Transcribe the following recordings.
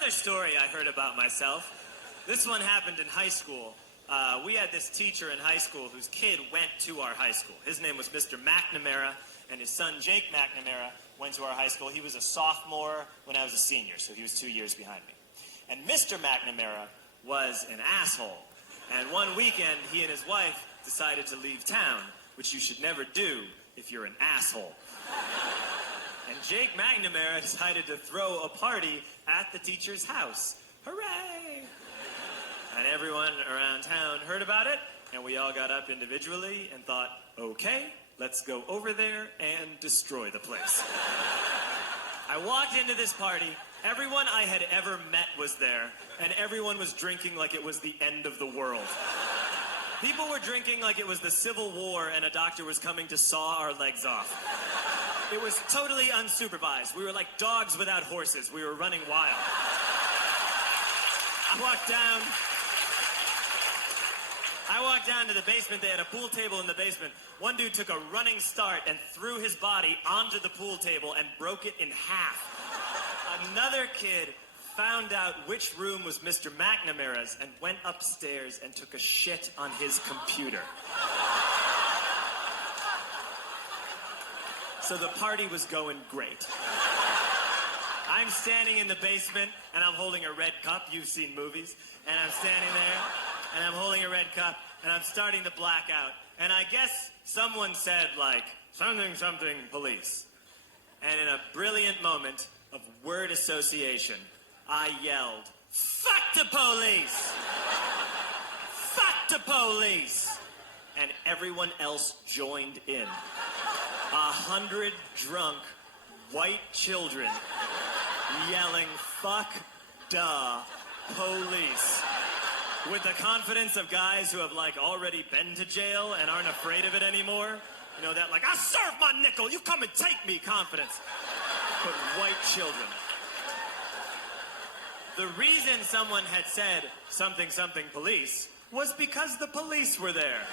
Another story I heard about myself. This one happened in high school. We had this teacher in high school whose kid went to our high school. His name was Mr. McNamara, and his son Jake McNamara went to our high school. He was a sophomore when I was a senior, so he was 2 years behind me. And Mr. McNamara was an asshole. And one weekend, he and his wife decided to leave town, which you should never do if you're an asshole. And Jake McNamara decided to throw a party at the teacher's house. Hooray! And everyone around town heard about it, and we all got up individually and thought, okay, let's go over there and destroy the place. I walked into this party. Everyone I had ever met was there, and everyone was drinking like it was the end of the world. People were drinking like it was the Civil War and a doctor was coming to saw our legs off. It was totally unsupervised. We were like dogs without horses. We were running wild. I walked down to the basement. They had a pool table in the basement. One dude took a running start and threw his body onto the pool table and broke it in half. Another kid found out which room was Mr. McNamara's and went upstairs and took a shit on his computer. So the party was going great. I'm standing in the basement and I'm holding a red cup. You've seen movies. And I'm standing there and I'm holding a red cup and I'm starting to black out. And I guess someone said like, something, something, police. And in a brilliant moment of word association, I yelled, fuck the police! Fuck the police! And everyone else joined in. 100 drunk white children yelling, fuck the police. With the confidence of guys who have like already been to jail and aren't afraid of it anymore. You know, that like, I'll serve my nickel, you come and take me confidence. But white children. The reason someone had said something, something police was because the police were there.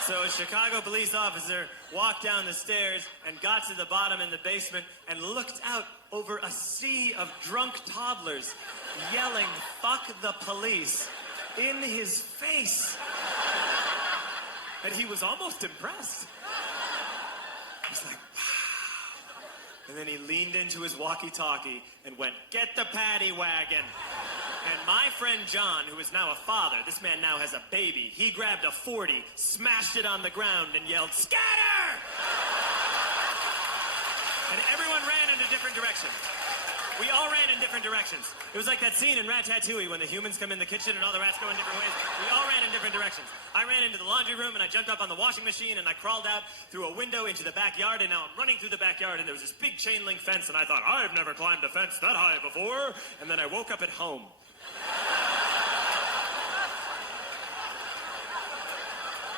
So a Chicago police officer walked down the stairs and got to the bottom in the basement and looked out over a sea of drunk toddlers yelling, fuck the police, in his face. And he was almost impressed. He's like, wow. And then he leaned into his walkie-talkie and went, get the paddy wagon. And my friend John, who is now a father, this man now has a baby, he grabbed a 40, smashed it on the ground, and yelled, scatter! And everyone ran into different directions. We all ran in different directions. It was like that scene in Ratatouille when the humans come in the kitchen and all the rats go in different ways. We all ran in different directions. I ran into the laundry room and I jumped up on the washing machine and I crawled out through a window into the backyard, and now I'm running through the backyard and there was this big chain link fence and I thought, I've never climbed a fence that high before. And then I woke up at home.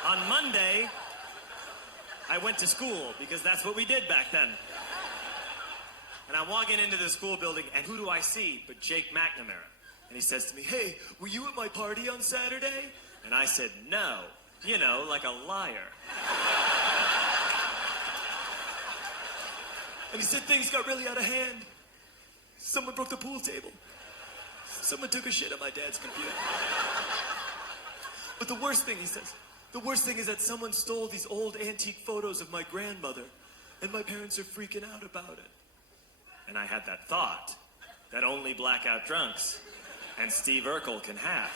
On Monday, I went to school because that's what we did back then. And I'm walking into the school building, and who do I see but Jake McNamara? And he says to me, hey, were you at my party on Saturday? And I said, no. You know, like a liar. And he said things got really out of hand. Someone broke the pool table. Someone took a shit on my dad's computer. But the worst thing, he says, the worst thing is that someone stole these old antique photos of my grandmother, and my parents are freaking out about it. And I had that thought that only blackout drunks and Steve Urkel can have.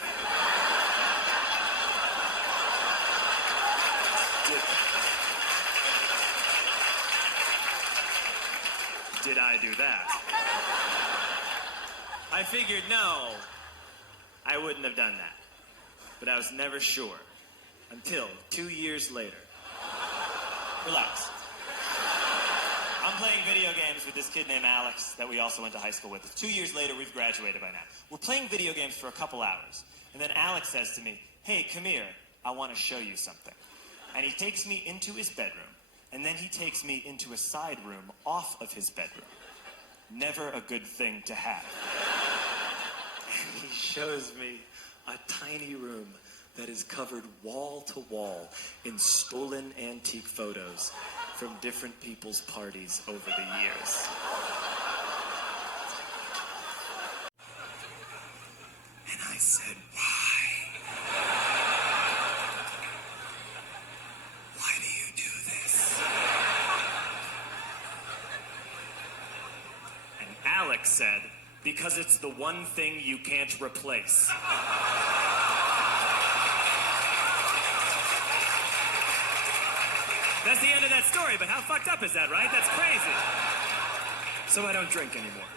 Did I do that? I figured, no, I wouldn't have done that. But I was never sure until 2 years later. Relax. I'm playing video games with this kid named Alex that we also went to high school with. 2 years later, we've graduated by now. We're playing video games for a couple hours. And then Alex says to me, hey, come here, I want to show you something. And he takes me into his bedroom. And then he takes me into a side room off of his bedroom. Never a good thing to have. And he shows me a tiny room that is covered wall to wall in stolen antique photos from different people's parties over the years. said, why? Why do you do this? And Alex said, because it's the one thing you can't replace. That's the end of that story, but how fucked up is that, right? That's crazy. So I don't drink anymore.